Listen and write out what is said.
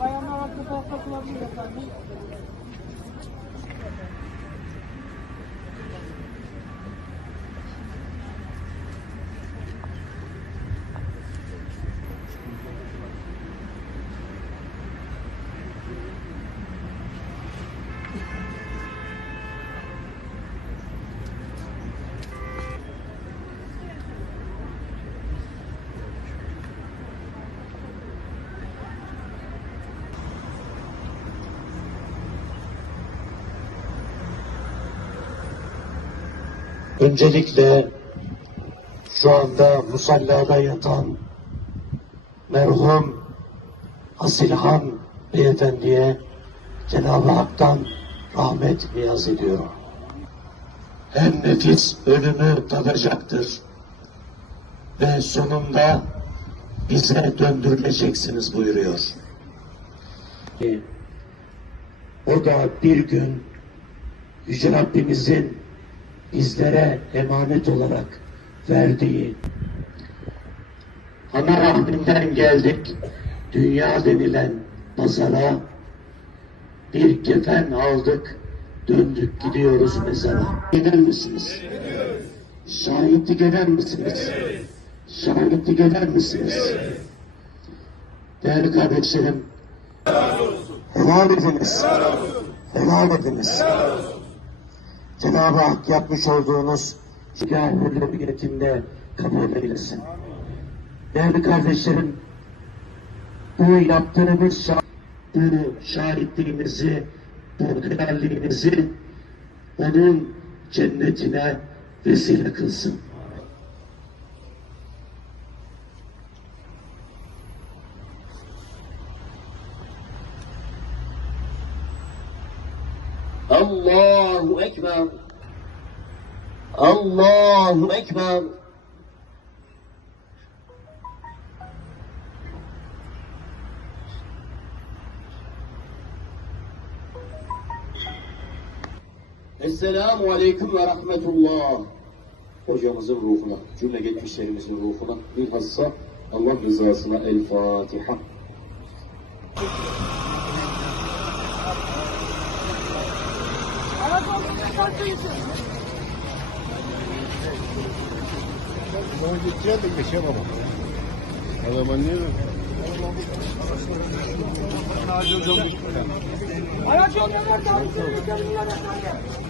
Bayanlar arka tarafta kullanabilir efendim. Öncelikle şu anda musallada yatan merhum Asilhan Beyefendi'ye Cenab-ı Hak'tan rahmet niyaz ediyorum. Her nefis ölümü tadacaktır. Ve sonunda bize döndürüleceksiniz buyuruyor. O da bir gün Yüce Rabbimizin bizlere emanet olarak verdiği ana rahminden geldik dünya denilen pazara bir kefen aldık döndük gidiyoruz mezara. Gider misiniz? Şahitlik eder misiniz? Şahitlik eder misiniz? Değerli kardeşlerim helal ediniz. Helal ediniz. Cenab-ı Hak yapmış olduğunuz hürriyetinde kabul eylesin. Değerli kardeşlerim, bu yaptığımız şah- bu şahitliğimizi, bu helalliğimizi onun cennetine vesile kılsın. Allahu Ekber. Allahu Ekber. Esselamu Aleyküm ve Rahmetullah. Hocamızın ruhuna, cümle geçmişlerimizin ruhuna, bilhassa Allah rızasına El Fatiha. Bana gideceğim de geçemem ama. Adama ne Aracı olmayan da abi, kendine bakar ya.